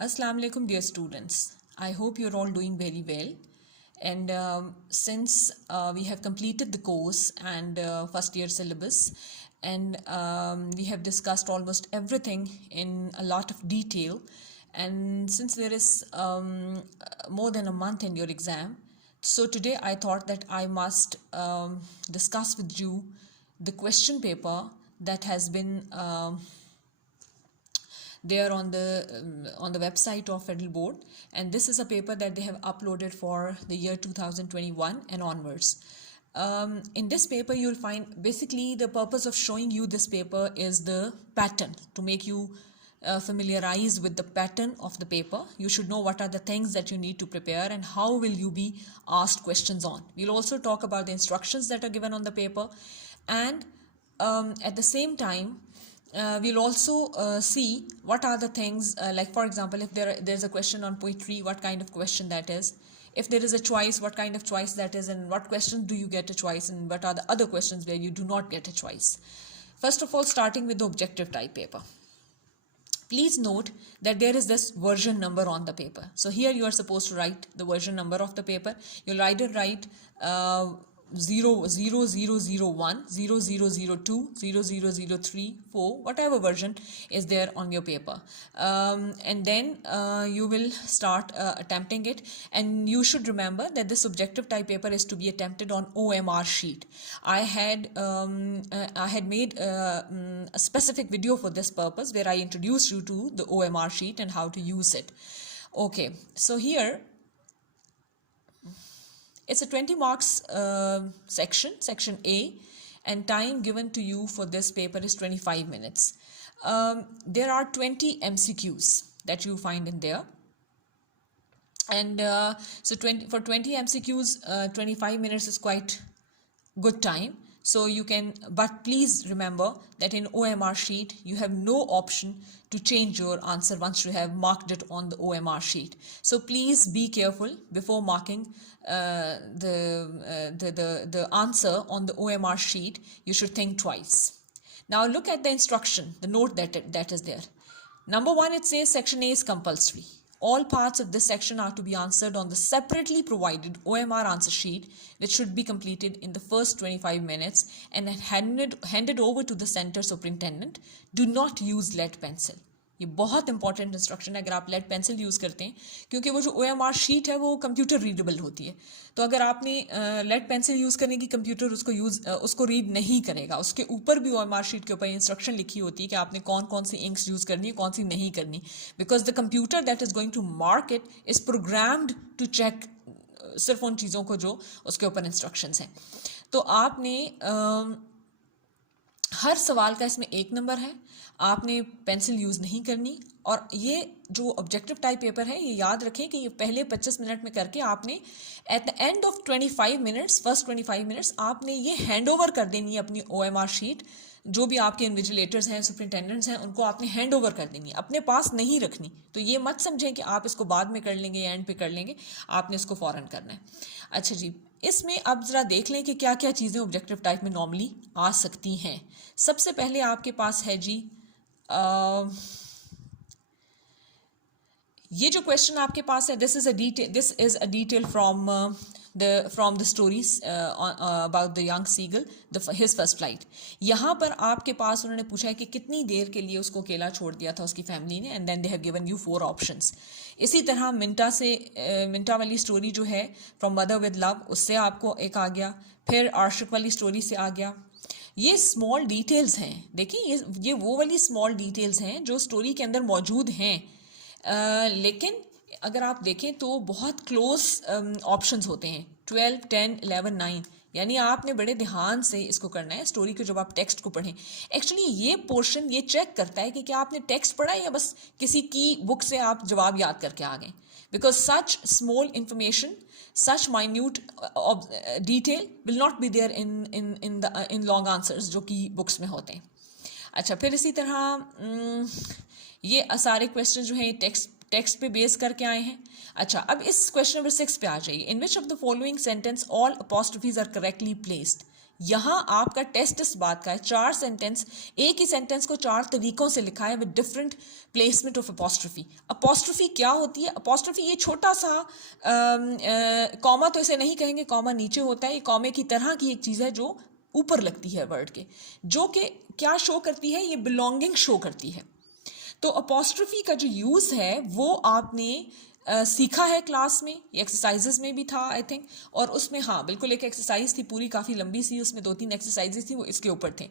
Assalamu alaikum, dear students. I hope you're all doing very well. And since we have completed the course and first year syllabus, and we have discussed almost everything in a lot of detail, and since there is more than a month in your exam, so today I thought that I must discuss with you the question paper that has been there on the website of Federal Board, and this is a paper that they have uploaded for the year 2021 and onwards. In this paper you'll find basically the purpose of showing you this paper is the pattern, to make you familiarize with the pattern of the paper. You should know what are the things that you need to prepare and how will you be asked questions on. We'll also talk about the instructions that are given on the paper, and at the same time we'll also see what are the things, like for example, if there's a question on poetry, what kind of question that is. If there is a choice, what kind of choice that is, and what questions do you get a choice, and what are the other questions where you do not get a choice. First of all, starting with the objective type paper. Please note that there is this version number on the paper. So here you are supposed to write the version number of the paper. You'll either write 0001, 0002, 0003, 4, whatever version is there on your paper. And then you will start attempting it. And you should remember that this objective type paper is to be attempted on OMR sheet. I had made a specific video for this purpose where I introduced you to the OMR sheet and how to use it. Okay, so here it's a 20 marks section A, and time given to you for this paper is 25 minutes. There are 20 MCQs that you find in there. And so for 20 MCQs, 25 minutes is quite good time. So you can, but please remember that in OMR sheet, you have no option to change your answer once you have marked it on the OMR sheet. So please be careful before marking the answer on the OMR sheet. You should think twice. Now look at the instruction, the note that is there. Number 1, it says section A is compulsory. All parts of this section are to be answered on the separately provided OMR answer sheet, which should be completed in the first 25 minutes and handed over to the center superintendent. Do not use lead pencil. ये बहुत important instruction है अगर आप lead pencil use करते हैं, क्योंकि वो जो OMR शीट है वो कंप्यूटर रीडेबल होती है. तो अगर आपने लेड पेंसिल यूज़ करने की, कंप्यूटर उसको रीड नहीं करेगा. उसके ऊपर भी OMR शीट के ऊपर इंस्ट्रक्शन लिखी होती है कि आपने कौन कौन सी इंक्स यूज़ करनी है, कौन सी नहीं करनी, because the computer that is going to mark it is programmed to check सिर्फ उन चीज़ों को जो उसके ऊपर इंस्ट्रक्शंस हैं. तो आपने हर सवाल का इसमें 1 नंबर है, आपने पेंसिल यूज़ नहीं करनी. और ये जो ऑब्जेक्टिव टाइप पेपर है, ये याद रखें कि ये पहले 25 मिनट में करके आपने at the end of 25 minutes, first 25 minutes आपने ये हैंड ओवर कर देनी है अपनी OMR शीट. जो भी आपके इन्विजिलेटर्स हैं, सुपरिटेंडेंट्स हैं, उनको आपने हैंड ओवर कर देनी है, अपने पास नहीं रखनी. तो ये मत समझें कि आप इसको बाद में कर लेंगे या एंड पे कर लेंगे, आपने इसको फ़ौरन करना है. अच्छा जी, इसमें अब ज़रा देख लें कि क्या क्या चीज़ें ऑब्जेक्टिव टाइप में नॉर्मली आ सकती हैं. सबसे पहले आपके पास है जी ये जो क्वेश्चन आपके पास है, this is a detail from the stories about the young seagull, his first flight. यहाँ पर आपके पास उन्होंने पूछा है कि कितनी देर के लिए उसको अकेला छोड़ दिया था उसकी फैमिली ने, and then they have given you 4 options. इसी तरह मिंटा वाली स्टोरी जो है फ्रॉम मदर विद लव, उससे आपको एक आ गया. फिर आशिक वाली स्टोरी से आ गया. ये स्मॉल डिटेल्स हैं, देखिए ये वो वाली स्मॉल डिटेल्स हैं जो स्टोरी के अंदर मौजूद हैं, लेकिन अगर आप देखें तो बहुत क्लोज ऑप्शंस होते हैं 12, 10, 11, 9. यानी आपने बड़े ध्यान से इसको करना है स्टोरी को जब आप टेक्स्ट को पढ़ें. एक्चुअली ये पोर्शन ये चेक करता है कि क्या आपने टेक्स्ट पढ़ा या बस किसी की बुक से आप जवाब याद करके आ गए, because such small information, such minute detail will not be there in long answers जो कि बुक्स में होते हैं. अच्छा, फिर इसी तरह ये सारे क्वेश्चन जो हैं टेक्स्ट पे बेस करके आए हैं. अच्छा, अब इस क्वेश्चन नंबर 6 पे आ जाइए. In which of the following sentence all apostrophes are correctly placed. यहाँ आपका टेस्ट इस बात का है, 4 सेंटेंस, एक ही सेंटेंस को 4 तरीकों से लिखा है with different placement of apostrophe. Apostrophe क्या होती है? अपोस्ट्रोफी ये छोटा सा कॉमा तो इसे नहीं कहेंगे, कॉमा नीचे होता है, ये कॉमे की तरह की एक चीज़ है जो ऊपर लगती है वर्ड के, जो कि क्या शो करती है? ये बिलोंगिंग शो करती है। तो अपोस्ट्रोफी का जो यूज़ है वो आपने सीखा है क्लास में, एक्सरसाइजेस में भी था आई थिंक, और उसमें हाँ बिल्कुल एक एक्सरसाइज थी पूरी, काफ़ी लंबी सी, उसमें 2-3 एक्सरसाइजेस थी, वो इसके ऊपर थे।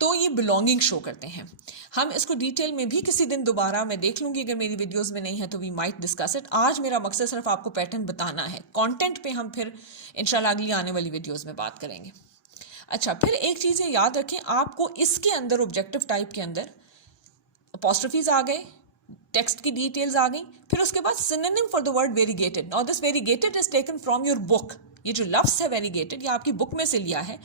तो ये बिलोंगिंग शो करते हैं। हम इसको डिटेल में भी किसी दिन दोबारा मैं देख लूँगी, अगर मेरी वीडियोज़ में नहीं है तो वी माइट डिस्कस इट। आज मेरा मकसद सिर्फ आपको पैटर्न बताना है, कॉन्टेंट पे हम फिर इंशाल्लाह अगली आने वाली वीडियोज़ में बात करेंगे। अच्छा, फिर एक चीज़ याद रखें, आपको इसके अंदर ऑब्जेक्टिव टाइप के अंदर अपॉस्ट्रोफीज आ गए, टेक्स्ट की डिटेल्स आ गई, फिर उसके बाद synonym for the word variegated. Now this variegated is taken from your book. ये जो लफ्ज़ है वेरीगेटेड, ये आपकी बुक में से लिया है।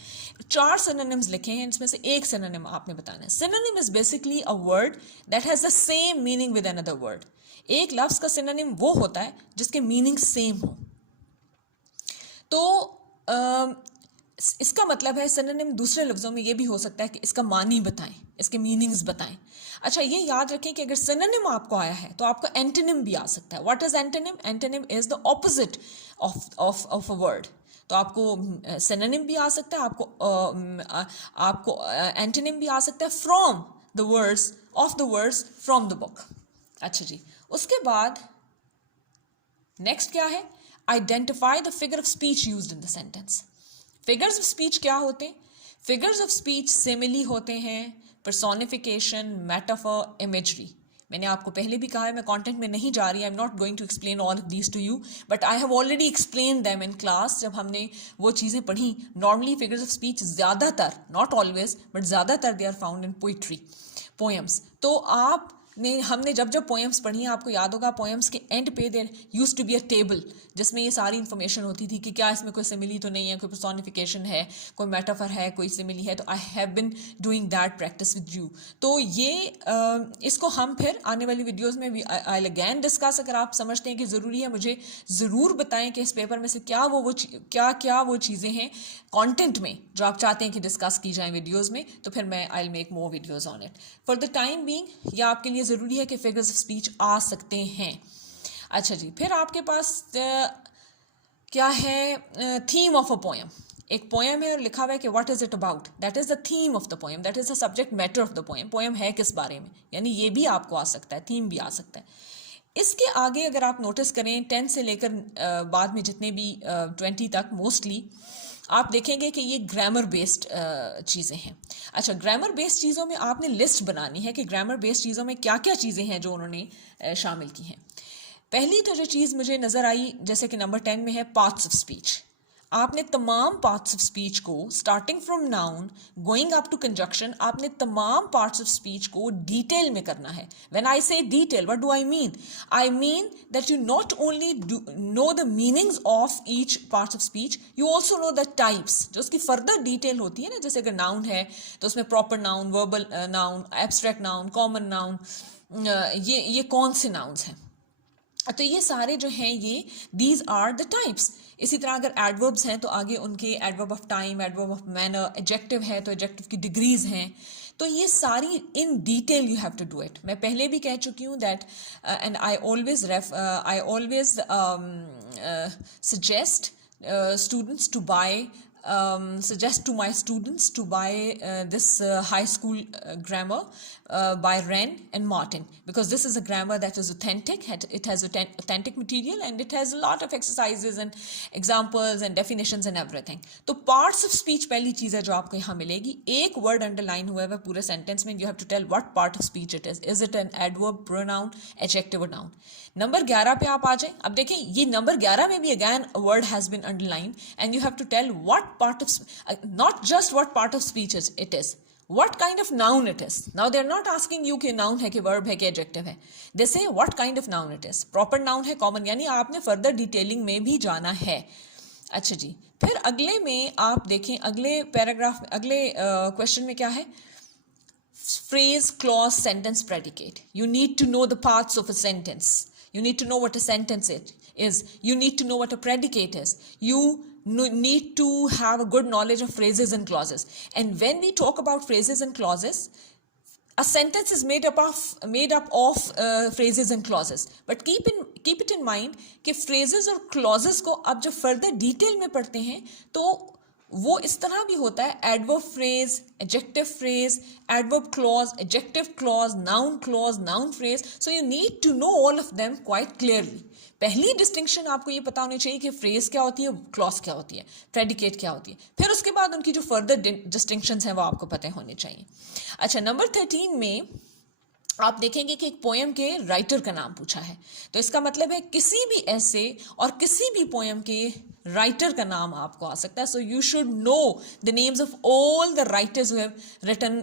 4 सिनोनिम्स लिखे हैं, इसमें से एक सिनोनिम आपने बताना है। Synonym is basically a word that has the same meaning with another word. एक लफ्ज़ का सिनोनिम वो होता है जिसके मीनिंग सेम हो। तो इसका मतलब है सिनोनिम दूसरे लफ्ज़ों में ये भी हो सकता है कि इसका मानी बताएं, इसके मीनिंग्स बताएं। अच्छा, ये याद रखें कि अगर सिनोनिम आपको आया है तो आपका एंटोनिम भी आ सकता है। What is antonym? Antonym is the opposite of a word. तो आपको सिनोनिम भी आ सकता है, आपको एंटोनिम भी आ सकता है from the words of the words from the book. अच्छा जी, उसके बाद नेक्स्ट क्या है? Identify the figure of speech used in the sentence. Figures of speech क्या होते हैं? फिगर्स ऑफ स्पीच सिमिली होते हैं, पर्सोनिफिकेशन, मेटाफर, इमेजरी। मैंने आपको पहले भी कहा है, मैं कंटेंट में नहीं जा रही, I am not going to explain all of these to you, but I have already explain them in class. जब हमने वो चीज़ें पढ़ी, नॉर्मली फिगर्स ऑफ स्पीच ज़्यादातर, नॉट ऑलवेज बट ज़्यादातर they are found in poetry, poems. तो हमने जब पोएम्स पढ़ी, आपको याद होगा पोएम्स के एंड पे there used to be a table जिसमें ये सारी इन्फॉर्मेशन होती थी कि क्या इसमें कोई सिमिली तो नहीं है, कोई पर्सोनिफिकेशन है, कोई मेटाफर है, कोई सिमिली है। तो I have been doing that practice with you. तो ये इसको हम फिर आने वाली वीडियोज़ में आई विल अगैन डिस्कस। अगर आप समझते हैं कि ज़रूरी है, मुझे ज़रूर बताएं कि इस पेपर में से क्या वो चीज़ें हैं कंटेंट में जो आप चाहते हैं कि डिस्कस की जाएं वीडियोज़ में, तो फिर मैं I will make more videos on it. For the time being या आपके लिए ज़रूरी है कि फिगर्स ऑफ स्पीच आ सकते हैं। अच्छा जी, फिर आपके पास क्या है? Theme of a poem. एक पोएम है और लिखा हुआ है कि what is it about, that is the theme of the poem, that is the subject matter of the poem. Poem है किस बारे में, यानी ये भी आपको आ सकता है, थीम भी आ सकता है। इसके आगे अगर आप नोटिस करें 10 से लेकर बाद में जितने भी 20 तक मोस्टली आप देखेंगे कि ये ग्रामर बेस्ड चीज़ें हैं। अच्छा, ग्रामर बेस्ड चीज़ों में आपने लिस्ट बनानी है कि ग्रामर बेस्ड चीज़ों में क्या क्या चीज़ें हैं जो उन्होंने शामिल की हैं। पहली तो जो चीज़ मुझे नज़र आई, जैसे कि नंबर 10 में है पार्ट्स ऑफ स्पीच। आपने तमाम पार्ट्स ऑफ स्पीच को starting from noun going up to conjunction, आपने तमाम पार्ट्स ऑफ स्पीच को डिटेल में करना है। When I say detail, what do I mean? I mean that you not only know the meanings of each parts of speech, you also know the types. जो उसकी further detail होती है ना, जैसे अगर नाउन है तो उसमें proper noun, verbal noun, abstract noun, common noun, ये कौन से नाउन्स हैं। तो ये सारे जो हैं ये दीज आर द टाइप्स। इसी तरह अगर एडवर्ब्स हैं तो आगे उनके adverb of time, adverb of manner, adjective है तो एडजेक्टिव की डिग्रीज हैं। तो ये सारी in detail you have to do it. मैं पहले भी कह चुकी हूँ that and I always suggest students to buy suggest to my students to buy this high school grammar by Wren and Martin, because this is a grammar that is authentic. It has authentic material and it has a lot of exercises and examples and definitions and everything. तो parts of speech पहली चीज़ है जो आपको यहाँ मिलेगी. एक word underline हुआ है पूरे sentence में, you have to tell what part of speech it is. Is it an adverb, pronoun, adjective or noun? Number 11 पे आप आ जाएं. अब देखें ये नंबर 11 में भी again a word has been underlined and you have to tell what part of not just what part of speech it is, what kind of noun it is. Now they are not asking you कि noun है कि verb है कि adjective है. They say what kind of noun it is. Proper noun है, common, यानी आपने further detailing में भी जाना है. अच्छा जी, फिर अगले में आप देखें, अगले पैराग्राफ, अगले क्वेश्चन में क्या है? Phrase, clause, sentence, predicate. You need to know the parts of a sentence. You need to know what a sentence is. You need to know what a predicate is. You need to have a good knowledge of phrases and clauses. And when we talk about phrases and clauses, a sentence is made up of phrases and clauses. But keep it in mind कि phrases और clauses को आप जब further detail में पढ़ते हैं तो वो इस तरह भी होता है, adverb phrase, adjective phrase, adverb clause, adjective clause, noun phrase. So you need to know all of them quite clearly. पहली डिस्टिंक्शन आपको ये पता होनी चाहिए कि फ्रेज क्या होती है, क्लॉज क्या होती है, प्रेडिकेट क्या होती है. फिर उसके बाद उनकी जो फर्दर डिस्टिंक्शंस हैं वो आपको पता होने चाहिए. अच्छा, नंबर 13 में आप देखेंगे कि एक पोएम के राइटर का नाम पूछा है. तो इसका मतलब है किसी भी ऐसे और किसी भी पोएम के राइटर का नाम आपको आ सकता है. So you should know the names of all the writers who have written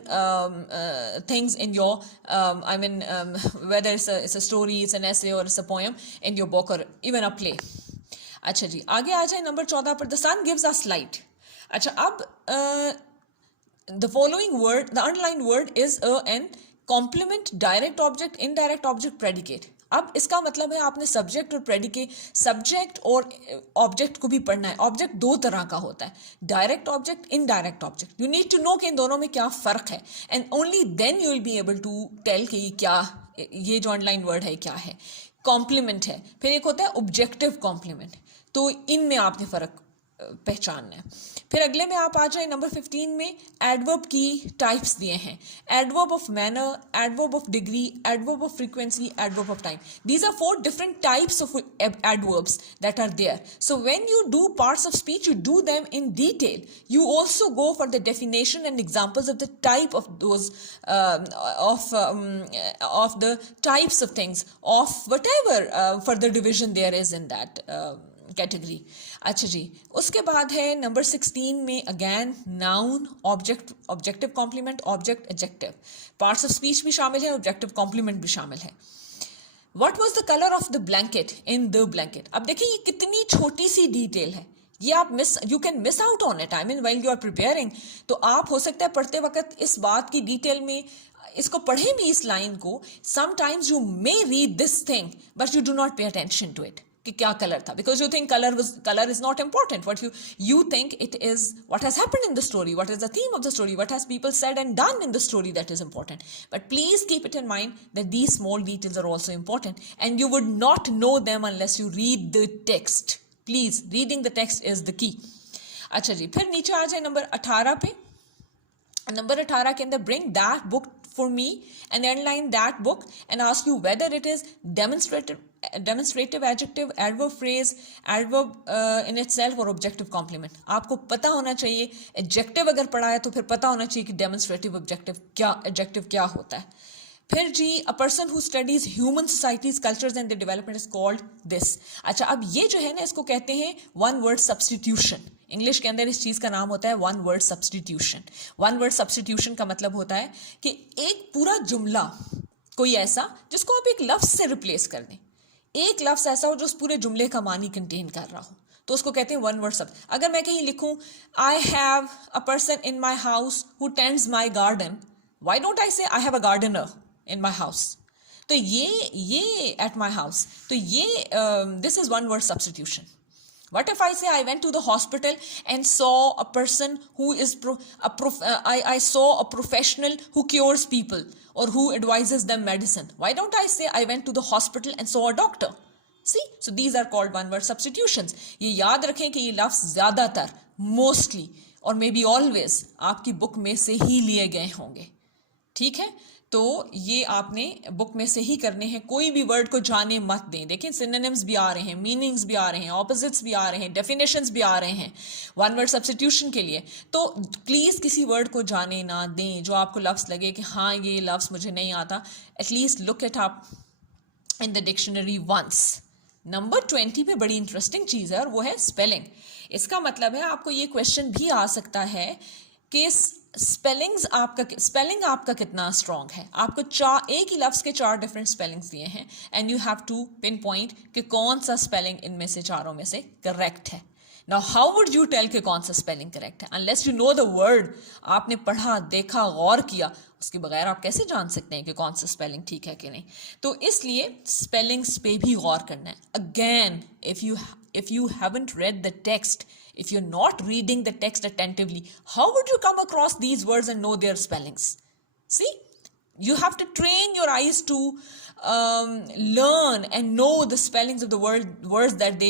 things in your I mean whether it's a story, it's an essay or it's a poem in your book or even a play. अच्छा जी, आगे आ जाए number 14 पर. The sun gives us light. अच्छा, अब the following word, the underline word is an complement, direct object, indirect object, predicate. अब इसका मतलब है आपने सब्जेक्ट और प्रेडिकेट, सब्जेक्ट और ऑब्जेक्ट को भी पढ़ना है. ऑब्जेक्ट दो तरह का होता है, direct object, indirect object. You need to know कि इन दोनों में क्या फ़र्क है, and only then you will be able to tell कि क्या ये जो अंडरलाइन वर्ड है क्या है. कॉम्प्लीमेंट है, फिर एक होता है ऑब्जेक्टिव कॉम्प्लीमेंट. तो इनमें आपने फ़र्क पहचानना है. फिर अगले में आप आ जाए नंबर 15 में. एडवर्ब की टाइप्स दिए हैं, adverb of manner, adverb of degree, adverb of frequency, adverb of time. These are 4 different types of adverbs that are there. So when you do parts of speech, you do them in detail. You also go for the definition and examples of the type of those of the types of things, of whatever further division there is in that category. अच्छा जी, उसके बाद है number 16 में again noun, object, objective complement, object, adjective. Parts of speech भी शामिल है, objective complement भी शामिल है. What was the colour of the blanket in the blanket. अब देखिए ये कितनी छोटी सी डिटेल है, ये आप you can miss out on it. I mean while you are preparing, तो आप हो सकता है पढ़ते वक्त इस बात की डिटेल में इसको पढ़ें भी, इस लाइन को. Sometimes you may read this thing but you do not pay attention to it कि क्या कलर था, because you think colour is not important. What you think it is what has happened in the story, what is the theme of the story, what has people said and done in the story that is important. But please keep it in mind that these small details are also important, and you would not know them unless you read the text. Please, reading the text is the key. अच्छा जी, फिर नीचे आ जाए number 18 पे. Number 18 के अंदर bring that book for me and underline that book and ask you whether it is demonstrative adjective, adverb phrase, adverb in itself or objective complement. आपको पता होना चाहिए, adjective अगर पढ़ा है तो फिर पता होना चाहिए कि demonstrative adjective क्या होता है. फिर जी, a person who studies human societies, cultures and their development is called this. अच्छा, अब ये जो है ना, इसको कहते हैं one word substitution. इंग्लिश के अंदर इस चीज़ का नाम होता है one word substitution. One word substitution का मतलब होता है कि एक पूरा जुमला कोई ऐसा जिसको आप एक लफ्ज़ से रिप्लेस कर दें. एक लफ्ज़ ऐसा हो जो उस पूरे जुमले का मानी कंटेन कर रहा हो, तो उसको कहते हैं वन वर्ड सब. अगर मैं कहीं लिखूं I have a person in my house who tends my garden, why don't I say I have a gardener in my house. तो ये एट माई हाउस, तो ये this is one word substitution. What if I say I went to the hospital and saw a person who is I saw a professional who cures people or who advises them medicine? Why don't I say I went to the hospital and saw a doctor? See, so these are called one word substitutions. ये याद रखें कि ये लफ्ज़ ज़्यादातर, mostly और maybe always आपकी book में से ही लिए गए होंगे. ठीक है, तो ये आपने बुक में से ही करने हैं. कोई भी वर्ड को जाने मत दें. देखिए, सिनोनिम्स भी आ रहे हैं, मीनिंग्स भी आ रहे हैं, ऑपोजिट्स भी आ रहे हैं, डेफिनेशंस भी आ रहे हैं वन वर्ड सब्स्टिट्यूशन के लिए. तो प्लीज़ किसी वर्ड को जाने ना दें जो आपको लफ्ज़ लगे कि हाँ ये लफ्ज़ मुझे नहीं आता. At least look it up in the dictionary once. Number 20 पे बड़ी इंटरेस्टिंग चीज़ है और वो है स्पेलिंग. इसका मतलब है आपको ये क्वेश्चन भी आ सकता है कि स्पेलिंग आपका कितना स्ट्रॉन्ग है. आपको एक ही लफ्ज़ के 4 डिफरेंट स्पेलिंग्स दिए हैं and you have to pinpoint कि कौन सा स्पेलिंग इनमें से चारों में से करेक्ट है. Now how would you tell कि कौन सा स्पेलिंग करेक्ट है unless you know the word. आपने पढ़ा, देखा, गौर किया, उसके बगैर आप कैसे जान सकते हैं कि कौन सा स्पेलिंग ठीक है कि नहीं. तो इसलिए स्पेलिंग्स पे भी गौर करना है. Again, if you if you haven't read the text, if you're not reading the text attentively, how would you come across these words and know their spellings? See, you have to train your eyes to learn and know the spellings of the words that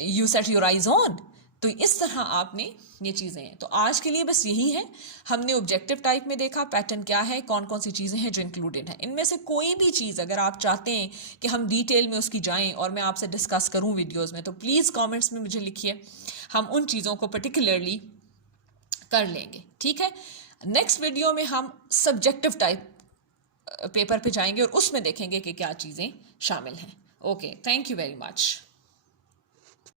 you set your eyes on. तो इस तरह आपने ये चीज़ें हैं. तो आज के लिए बस यही है. हमने ऑब्जेक्टिव टाइप में देखा पैटर्न क्या है, कौन कौन सी चीज़ें हैं जो इंक्लूडेड हैं. इनमें से कोई भी चीज़ अगर आप चाहते हैं कि हम डिटेल में उसकी जाएं और मैं आपसे डिस्कस करूं वीडियोस में, तो प्लीज़ कमेंट्स में मुझे लिखिए. हम उन चीज़ों को पर्टिकुलरली कर लेंगे. ठीक है. नेक्स्ट वीडियो में हम सब्जेक्टिव टाइप पेपर पे जाएंगे और उसमें देखेंगे कि क्या चीज़ें शामिल हैं. Okay, thank you very much.